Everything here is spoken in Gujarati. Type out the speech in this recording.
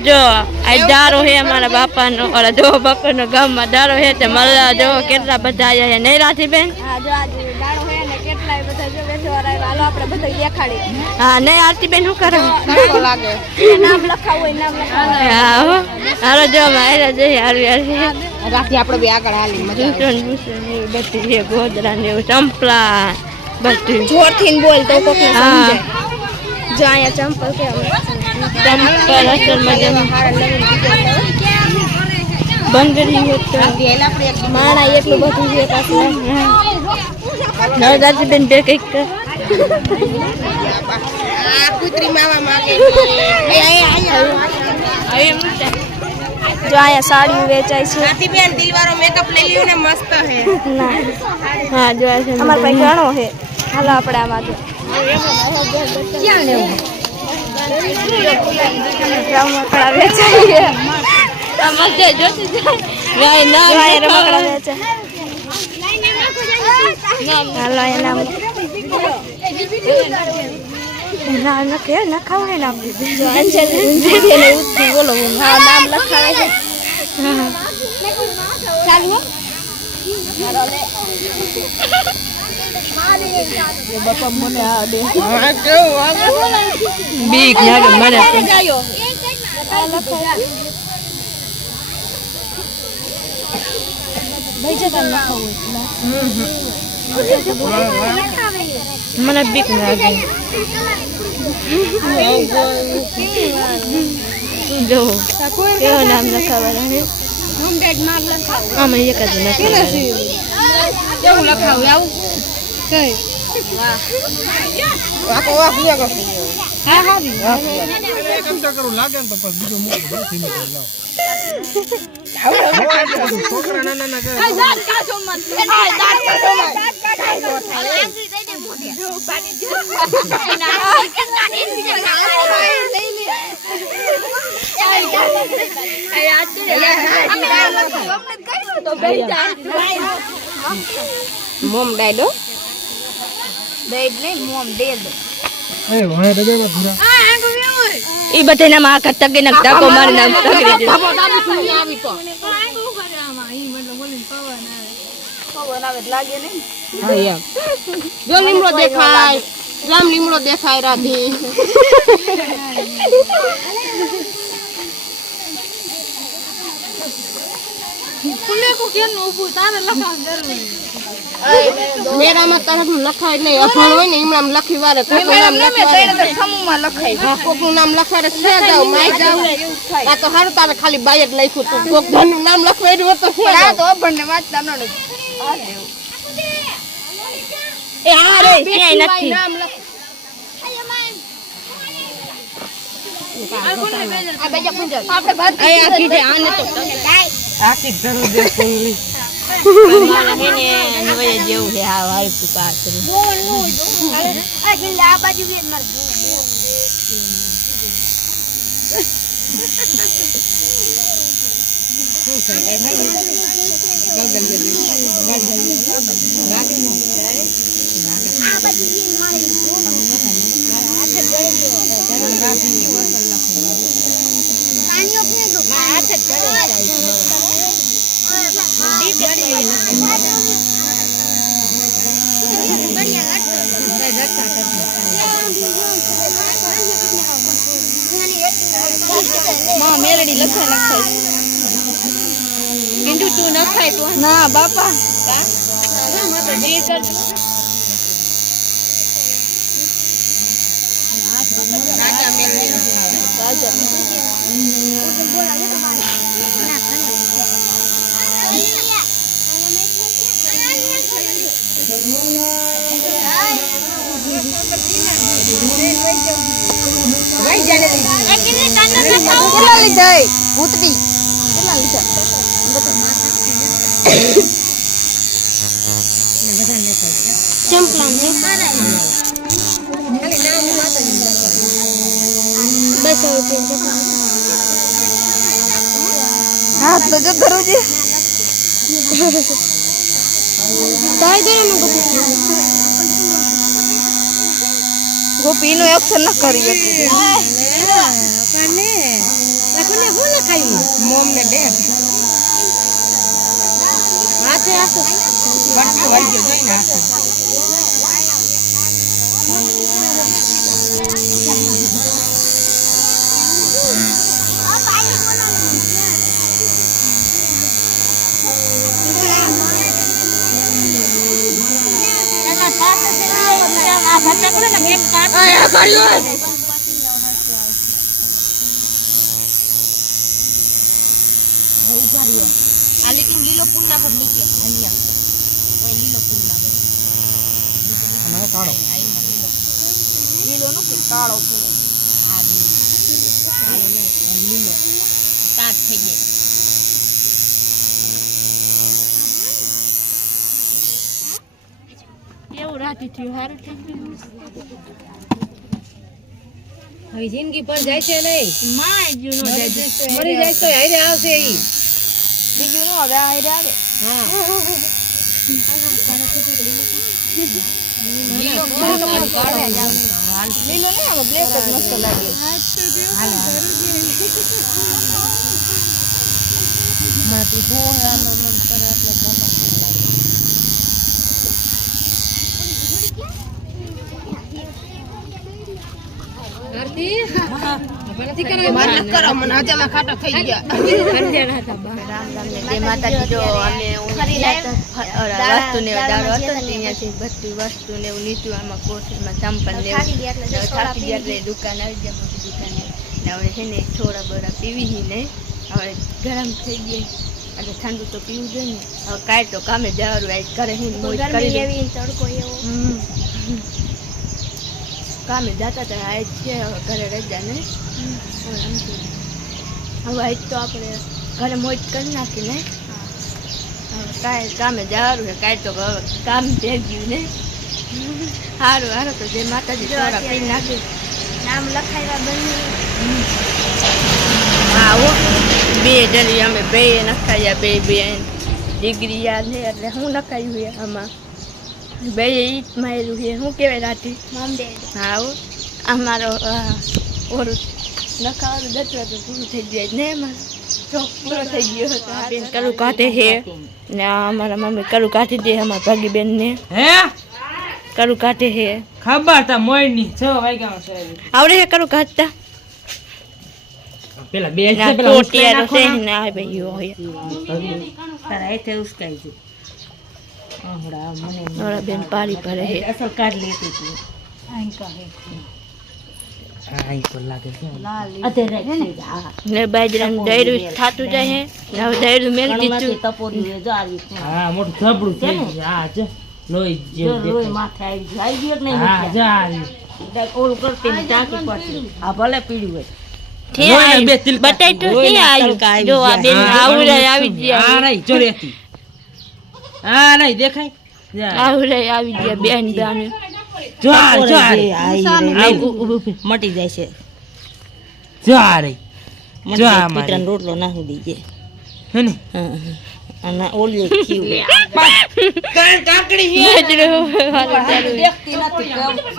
જો આ દારો હે અમારા બાપાનો ઓલા જો બાપાનો ગામમાં દારો હે તે મલ્લા જો કેટલા બધા આયા હે નહીં રાધીબેન? હા જો આ દારો હે ને કેટલાય બધા જો બેસવાળા હાલો આપણે બધા દેખાડી. હા નહીં આરતીબેન શું કરે? કડકો લાગે. નામ લખાવું હોય નામ લખાવું. હા હો હાલો જો માયરા જઈ હારી રાખી આપણે બે આગળ હાલી મજા આવે. બધી છે ગોદરા ને એવું ચંપલા બધું જોરથી બોલ તો કોકને સમજે. જો અહીંયા ચંપલ કે ચંપલ અસલમાં જેમ બંગડી હોત માણા એટલું બધું છે પાછું. નવદાસી બેન બે કઈક કુતરી માવા માંગે. જો અહીંયા સાડીઓ વેચાય છે. આરતીબેન દિલવારો મેકઅપ લઈ લ્યો ને મસ્ત હે. હા જો અમાર પાસે ઘણો છે. હાલો આપણે આમાં તો ક્યાં લેવું? રમકડા વેચાય. મજા જોતી જાય ના રમકડા વેચાય. હાલો એના નામ લખે લખાવ હે નામ બોલો હા નામ લખાવે છે. ચાલુ બાપા મને આ દે બીક લાગે મને મને બીક લાગે. જો કેવું નામ લખાવવાનું આમાં એક જ કેવું લખાવું આવું કઈ મોમ ડાયડો દેડ નહીં મોમ દેડ એ બધે ના માં કટકે ના ટાકો મારી નામ તકરી દે પવન આવે લાગે નહીં. હા જો લીમડો દેખાય રામ લીમડો દેખાય રાધી મેરામાં તરફ લખાય નહીં અભણ હોય ને એમનામ લખી વારે કોકનું નામ લખાય કોકનું નામ લખાય છે જાવ માઈ જાવ આ તો હારું તારે ખાલી બાય જ લખ્યું તું કોક ધનનું નામ લખવાયું તો છે આ તો અભણ ને વાંચતા ન એ હા રે ક્યાંય નથી નામ લખ આ બેજા પુંજર આપણે ભાત આ કીધે આને તો આખી જરૂર દે કોંગલી મારા હેને નવય જેવું છે આ વાઈફ પાત્ર બોલ નો આ ગિલ્લા આ બાજુ વેદ માર માં મેલડી લખાય ઇન્દુ તું નખાય તો ના બાપા કેટલા લીધા ભૂતડી કેટલા લીધા હાથ તો જો ધરું છે ગોપી નું એક્શન ન કરી મોમ ને બેન હાથે હાથે બટકું વાઈ ગયો જોઈ ને હાથે લીલો પૂન નાખો નીચે અહીંયા લીલો પૂન નાખો અમારે કાળો લીલો નો કે કાળો પૂરો આ લીલો કાટ થઈ જાય એવું રાતી થયું હારું થઈ ગયું હવે જિંદગી પર જાય છે નહીં માય જ્યું નો જાય મરી જાય તો હારે આવશે ઈ બીજું નો હવે આ આવે હા લીલો ને આમાં બ્લેક જ મસ્ત લાગે માટી હોવાનો મન કરે એટલે ગમે આરતી નથી કરે માર ન કરો મને હાથમાં ખાટા થઈ ગયા અંધેરા હતા બા રામ રામ ને જય માતાજી જો અમે વસ્તુ ને દાડો હતો ને ત્યાંથી બધી વસ્તુ ને એવું નીચું આમાં કોથળીમાં ચંપલ ને થાકી ગયા એટલે દુકાન આવી ગયા મોટી દુકાને ને હવે છે ને થોડા બોરા પીવી ને હવે ગરમ થઈ ગઈ એટલે ઠંડુ તો પીવું જોઈએ ને હવે કાંઈ તો કામે જવાનું આજ કરે છે મોજ કરી એવી તડકો એવો કામે જતા હતા આજ છે હવે ઘરે રજા ને હવે આજ તો આપણે ઘરે મોજ કરી નાખી ને કાંઈ કામે જવાનું છે કાંઈ તો હવે કામ ભેગ્યું ને સારું સારું તો જે માતાજી દ્વારા પી નાખી નામ લખાવ્યા બંને હા હો બે જણી અમે બે નખાયા બે બેન ડિગ્રી યાદ ને એટલે હું નખાયું છે આમાં બે ઈટ માર્યું છે શું કહેવાય રાતી હા હો અમારો ઓરું નખાવાનું દતરા તો પૂરું થઈ જાય ને એમાં શોખ પૂરો થઈ ગયો હતો બેન કરું કાઢે છે ને અમારા મમ્મી કરું કાઢી દે અમારા ભાગી બેન ને હે કરું કાઢે છે ખબર તા મોયની 6 વાગ્યામાં છે આવડે છે કરું કાઢતા પેલા બે છે ના પેલા ટોટિયાનો છે ને આ ભાઈ હોય તારા આતે ઉસકાઈ છે આહડા મને મારા બેન પારી ભરે છે અસલ કાઢ લેતી તું આઈ કહે આઈ તો લાગે છે અત્યારે હા ને બાજરાનું દૈરું થાતું જાય છે ને હવે દૈરું મેલ દીધું તપોરી જારી હા મોટું થબડું થઈ ગયું હા જો લોહી જે લોહી માથે આવી ગયો કે નહીં હા જારી ઓલ કરતી ને ટાંકી પડતી આ ભલે પીડ્યું હોય બટાઈ તો નહીં આવ્યું જો આ બેન આવડે આવી ગયા આ નહીં ચોરેતી આ નહીં દેખાય આવડે આવી ગયા બેન બેન જો જો મટી જાય છે જો આ રહી જો આ પીતરાનો રોટલો નાખી દીજે હે ને અને ઓલી ખીવ કાકડી બાજરો દેખતી નથી